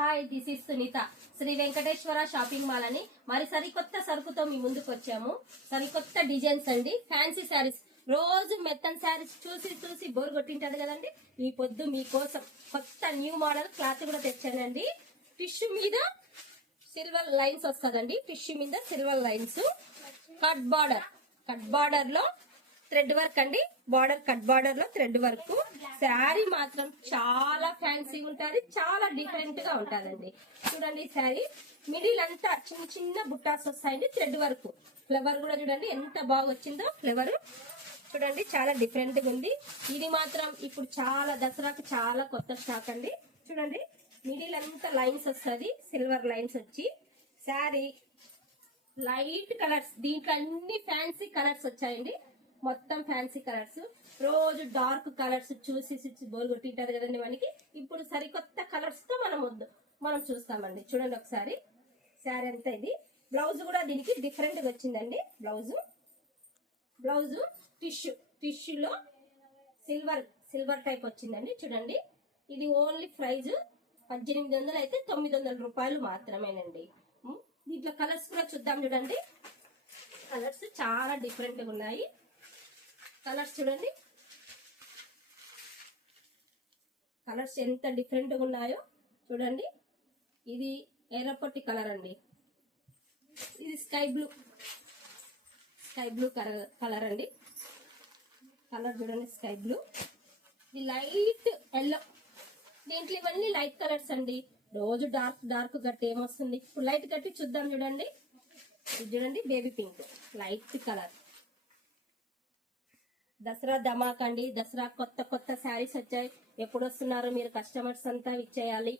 Hi, this is Sunitha. Shri Venkateshwara shopping mall అని మరి సరికొత్త సరుకుతో మీ ముందుకు వచ్చాము. సరికొత్త డిజైన్స్ అండి, ఫ్యాన్సీ శారీస్. రోజు మెత్తన్ శారీస్ చూసి చూసి బోర్ కొట్టింటది కదండి. ఈ పొద్దు మీకోసం కొత్త న్యూ మోడల్ క్లాత్ కూడా తెచ్చానండి. టిష్యూ మీద సిల్వర్ లైన్స్ వస్తుందండి. టిష్యూ మీద సిల్వర్ లైన్స్, కట్ బార్డర్ లో థ్రెడ్ వర్క్ అండి. బార్డర్ కట్ బార్డర్ లో థ్రెడ్ వర్క్. శారీ మాత్రం చాలా ఫ్యాన్సీగా ఉంటుంది, చాలా డిఫరెంట్ గా ఉంటుందండి. చూడండి, శారీ మిడిల్ అంతా చిన్న చిన్న బుట్టాస్ వస్తాయండి. థ్రెడ్ వర్క్, ఫ్లవర్ కూడా చూడండి ఎంత బాగా వచ్చిందో. ఫ్లవర్ చూడండి, చాలా డిఫరెంట్ గా ఉంది. ఇది మాత్రం ఇప్పుడు చాలా దసరాకు చాలా కొత్త స్టాక్ అండి. చూడండి, మిడిల్ అంతా లైన్స్ వస్తుంది, సిల్వర్ లైన్స్ వచ్చి. శారీ లైట్ కలర్స్, దీంట్లో అన్ని ఫ్యాన్సీ కలర్స్ వచ్చాయండి. మొత్తం ఫ్యాన్సీ కలర్స్. రోజు డార్క్ కలర్స్ చూసి బోర్ కొట్టింటారు కదండి మనకి. ఇప్పుడు సరికొత్త కలర్స్ తో మనం చూస్తామండి. చూడండి ఒకసారి శారీ అంతా. ఇది బ్లౌజ్ కూడా దీనికి డిఫరెంట్ గా వచ్చిందండి. బ్లౌజ్ టిష్యూలో సిల్వర్ టైప్ వచ్చిందండి. చూడండి, ఇది ఓన్లీ ప్రైజ్ 1800 అయితే 900 రూపాయలు మాత్రమేనండి. దీంట్లో కలర్స్ కూడా చూద్దాం. చూడండి, కలర్స్ చాలా డిఫరెంట్ గా ఉన్నాయి. కలర్స్ చూడండి, కలర్స్ ఎంత డిఫరెంట్ గా ఉన్నాయో చూడండి. ఇది ఎర్రపొట్టి కలర్ అండి. ఇది స్కై బ్లూ కలర్ అండి. కలర్ చూడండి, స్కై బ్లూ. ఇది లైట్ ఎల్లో. దీంట్లో ఇవన్నీ లైట్ కలర్స్ అండి. రోజు డార్క్ గట్టి ఏమొస్తుంది, ఇప్పుడు లైట్ గట్టి చూద్దాం. చూడండి, ఇది చూడండి, baby pink light colour. Dussehra ధమాక్ అండి. దసరా కొత్త శారీస్ వచ్చాయి. ఎప్పుడు వస్తున్నారు మీరు? కస్టమర్స్ అంతా ఇచ్చేయాలి.